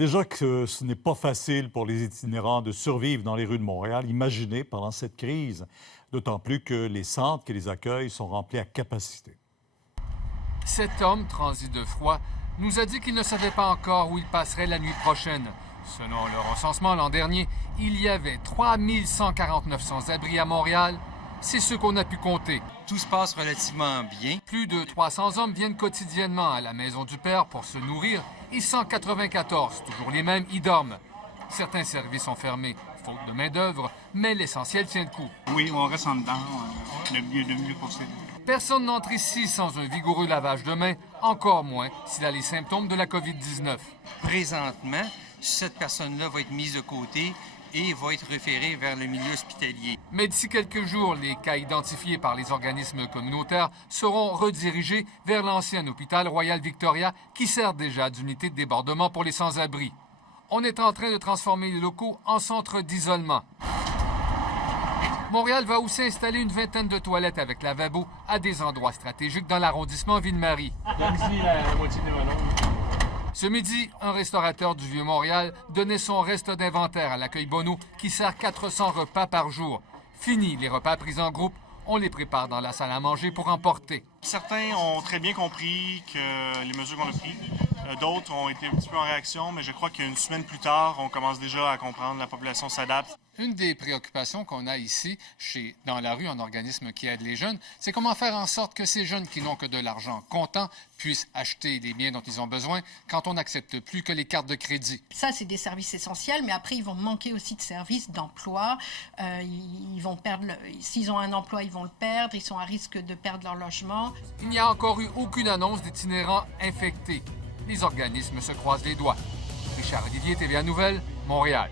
Déjà que ce n'est pas facile pour les itinérants de survivre dans les rues de Montréal, imaginez pendant cette crise, d'autant plus que les centres qui les accueillent sont remplis à capacité. Cet homme, transi de froid, nous a dit qu'il ne savait pas encore où il passerait la nuit prochaine. Selon le recensement l'an dernier, il y avait 3149 sans-abri à Montréal. C'est ce qu'on a pu compter. Tout se passe relativement bien. Plus de 300 hommes viennent quotidiennement à la Maison du Père pour se nourrir et 194, toujours les mêmes, y dorment. Certains services sont fermés, faute de main-d'œuvre, mais l'essentiel tient le coup. Oui, on reste en dedans, le mieux possible. Personne n'entre ici sans un vigoureux lavage de mains, encore moins s'il a les symptômes de la COVID-19. Présentement, cette personne-là va être mise de côté et va être référée vers le milieu hospitalier. Mais d'ici quelques jours, les cas identifiés par les organismes communautaires seront redirigés vers l'ancien hôpital Royal Victoria qui sert déjà d'unité de débordement pour les sans-abri. On est en train de transformer les locaux en centres d'isolement. Montréal va aussi installer une vingtaine de toilettes avec lavabo à des endroits stratégiques dans l'arrondissement Ville-Marie. Ce midi, un restaurateur du Vieux-Montréal donnait son reste d'inventaire à l'accueil Bonneau qui sert 400 repas par jour. Fini les repas pris en groupe, on les prépare dans la salle à manger pour emporter. Certains ont très bien compris que les mesures qu'on a prises. D'autres ont été un petit peu en réaction, mais je crois qu'une semaine plus tard, on commence déjà à comprendre, la population s'adapte. Une des préoccupations qu'on a ici, dans la rue, en organisme qui aide les jeunes, c'est comment faire en sorte que ces jeunes qui n'ont que de l'argent comptant puissent acheter les biens dont ils ont besoin quand on n'accepte plus que les cartes de crédit. Ça, c'est des services essentiels, mais après, ils vont manquer aussi de services, d'emploi. Ils vont perdre, s'ils ont un emploi, ils vont le perdre. Ils sont à risque de perdre leur logement. Il n'y a encore eu aucune annonce d'itinérants infectés. Les organismes se croisent les doigts. Richard Olivier, TVA Nouvelle, Montréal.